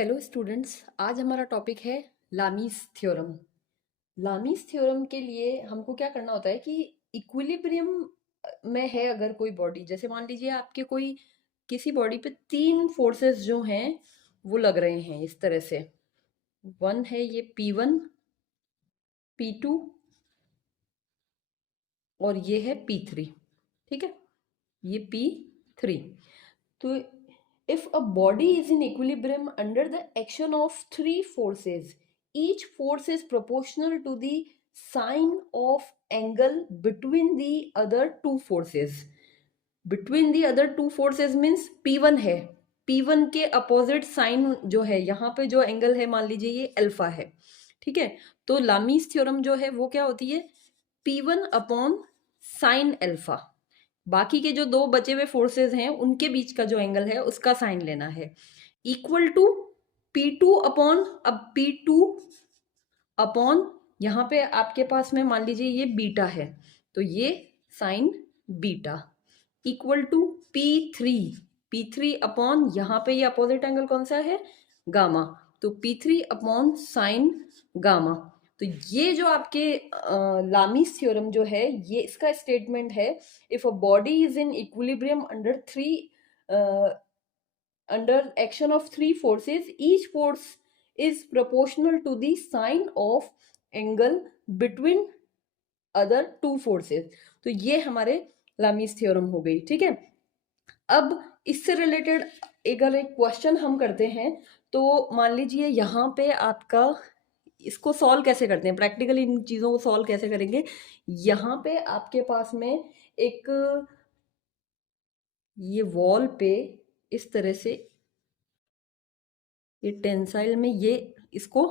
Hello students, आज हमारा topic है लामीस थ्योरम। लामीस थ्योरम के लिए हमको क्या करना होता है कि इक्विलिब्रियम में है अगर कोई बॉडी, जैसे मान लीजिए आपके कोई किसी बॉडी पे तीन फोर्सेस जो हैं वो लग रहे हैं इस तरह से। वन है ये P1, P2 और ये है P3। ठीक है, ये P3। तो if a body is in equilibrium under the action of three forces, each force is proportional to the sine of angle between the other two forces. Between the other two forces means P1 है, P1 के opposite sign जो है, यहाँ पे जो angle है मान लीजिए ये अल्फा है। ठीक है, तो लामीस थ्योरम जो है वो क्या होती है, P1 अपॉन साइन अल्फा। बाकी के जो दो बचे हुए फोर्सेस हैं उनके बीच का जो एंगल है उसका साइन लेना है, इक्वल टू P2 अपॉन, अब P2 अपॉन यहाँ पे आपके पास में मान लीजिए ये बीटा है तो ये sine beta, equal to P3 upon यहाँ पे ये अपोजिट एंगल कौन सा है, गामा, तो P3 अपॉन साइन गामा। तो ये जो आपके लामीस थ्योरम जो है ये इसका स्टेटमेंट है, if a body is in equilibrium under action of three forces, each force is proportional to the sine of angle between other two forces. तो ये हमारे लामीस थ्योरम हो गई। ठीक है, अब इससे रिलेटेड अगर एक क्वेश्चन हम करते हैं तो मान लीजिए यहाँ पे आपका, इसको सॉल्व कैसे करते हैं प्रैक्टिकली, इन चीज़ों को सॉल्व कैसे करेंगे। यहाँ पे आपके पास में एक ये वॉल पे इस तरह से ये टेंसाइल में ये इसको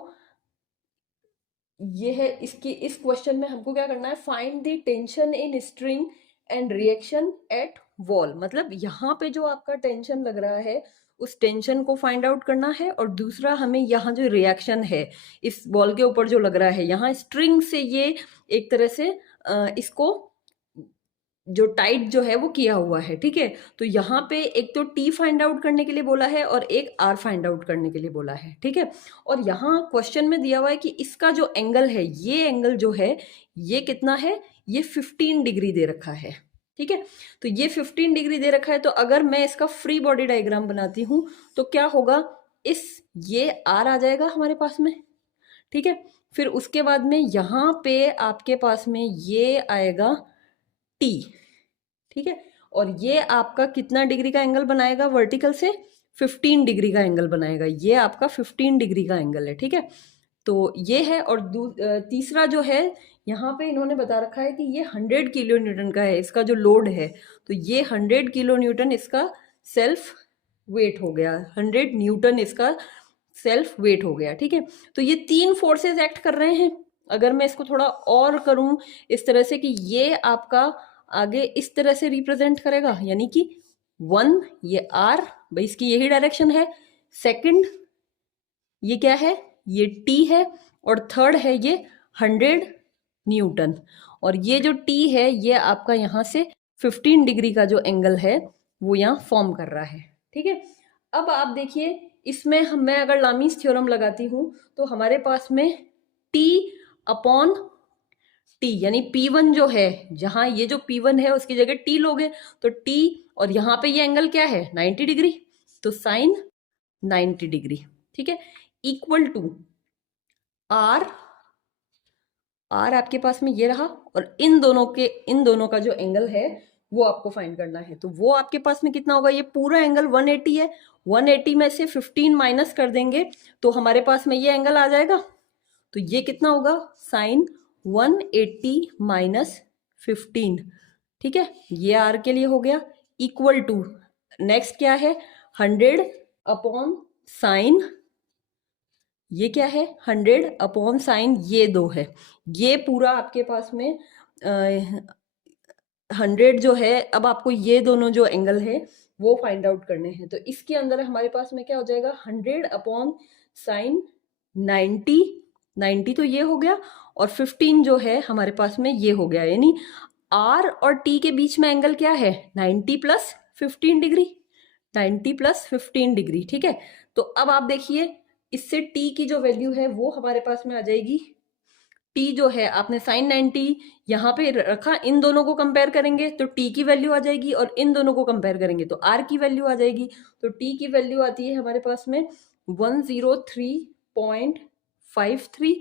ये है, इसकी इस क्वेश्चन में हमको क्या करना है, find the tension in string and reaction at wall. मतलब यहाँ पे जो आपका टेंशन लग रहा है उस टेंशन को फाइंड आउट करना है, और दूसरा हमें यहाँ जो रिएक्शन है इस बॉल के ऊपर जो लग रहा है, यहाँ स्ट्रिंग से ये एक तरह से इसको जो टाइट जो है वो किया हुआ है। ठीक है, तो यहाँ पे एक तो टी फाइंड आउट करने के लिए बोला है और एक आर फाइंड आउट करने के लिए बोला है। ठीक है, और यहाँ क्वेश्चन में दिया हुआ है कि इसका जो एंगल है, ये एंगल जो है ये कितना है, ये 15 डिग्री दे रखा है। ठीक है, तो ये 15 डिग्री दे रखा है, तो अगर मैं इसका फ्री बॉडी डायग्राम बनाती हूँ तो क्या होगा, ये आर आ जाएगा हमारे पास में। ठीक है, फिर उसके बाद में यहाँ पे आपके पास में ये आएगा टी। ठीक है, और ये आपका कितना डिग्री का एंगल बनाएगा, वर्टिकल से 15 डिग्री का एंगल बनाएगा, ये आपका 15 डिग्री का एंगल है। ठीक है, तो ये है, और तीसरा जो है यहाँ पे इन्होंने बता रखा है कि ये 100 किलो न्यूटन का है, इसका जो लोड है, तो ये 100 किलो न्यूटन इसका सेल्फ वेट हो गया, 100 न्यूटन इसका सेल्फ वेट हो गया। ठीक है, तो ये तीन फोर्सेस एक्ट कर रहे हैं। अगर मैं इसको थोड़ा और करूं इस तरह से कि ये आपका आगे इस तरह से रिप्रेजेंट करेगा, यानी कि 1 ये आर, भाई इसकी यही डायरेक्शन है, सेकंड ये क्या है, ये टी है, और थर्ड है ये 100 न्यूटन, और ये जो टी है ये आपका यहाँ से 15 डिग्री का जो एंगल है वो यहाँ फॉर्म कर रहा है। ठीक है, अब आप देखिए इसमें मैं अगर लामीस थ्योरम लगाती हूँ तो हमारे पास में टी अपॉन टी, यानी P1 जो है, जहां ये जो P1 है उसकी जगह टी लोगे तो टी, और यहाँ पे ये एंगल क्या है 90 डिग्री, तो साइन 90 डिग्री। ठीक है, इक्वल टू आर, आर आपके पास में ये रहा, और इन दोनों का जो एंगल है वो आपको फाइंड करना है। तो वो आपके पास में कितना होगा, ये पूरा एंगल 180 है, 180 में से 15 माइनस कर देंगे तो हमारे पास में ये एंगल आ जाएगा, तो ये कितना होगा, साइन 180 माइनस 15। ठीक है, ये आर के लिए हो गया, इक्वल टू नेक्स्ट क्या है, 100 अपॉन साइन, ये क्या है 100 अपॉन साइन, ये 2 है, ये पूरा आपके पास में 100 जो है। अब आपको ये दोनों जो एंगल है वो फाइंड आउट करने हैं, तो इसके अंदर हमारे पास में क्या हो जाएगा, 100 अपॉन साइन 90 तो ये हो गया, और 15 जो है हमारे पास में ये हो गया, यानी आर और टी के बीच में एंगल क्या है 90 प्लस 15 डिग्री। 90 प्लस 15 डिग्री, ठीक है। तो अब आप देखिए इससे t की जो वैल्यू है वो हमारे पास में आ जाएगी। t जो है आपने साइन 90 यहाँ पे रखा, इन दोनों को कंपेयर करेंगे तो t की वैल्यू आ जाएगी, और इन दोनों को कंपेयर करेंगे तो r की वैल्यू आ जाएगी। तो t की वैल्यू आती है हमारे पास में 103.53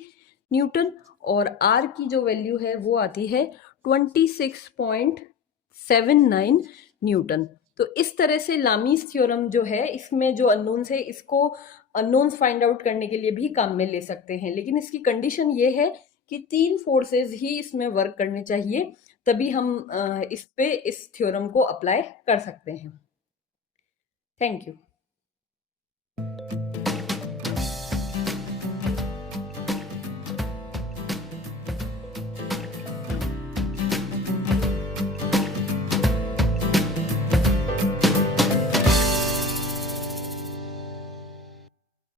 न्यूटन, और r की जो वैल्यू है वो आती है 26.79 न्यूटन। तो इस तरह से लामीज थ्योरम जो है, इसमें जो अननोन्स है इसको अननोन्स फाइंड आउट करने के लिए भी काम में ले सकते हैं, लेकिन इसकी कंडीशन ये है कि 3 फोर्सेस ही इसमें वर्क करने चाहिए, तभी हम इस थ्योरम को अप्लाई कर सकते हैं। Thank you.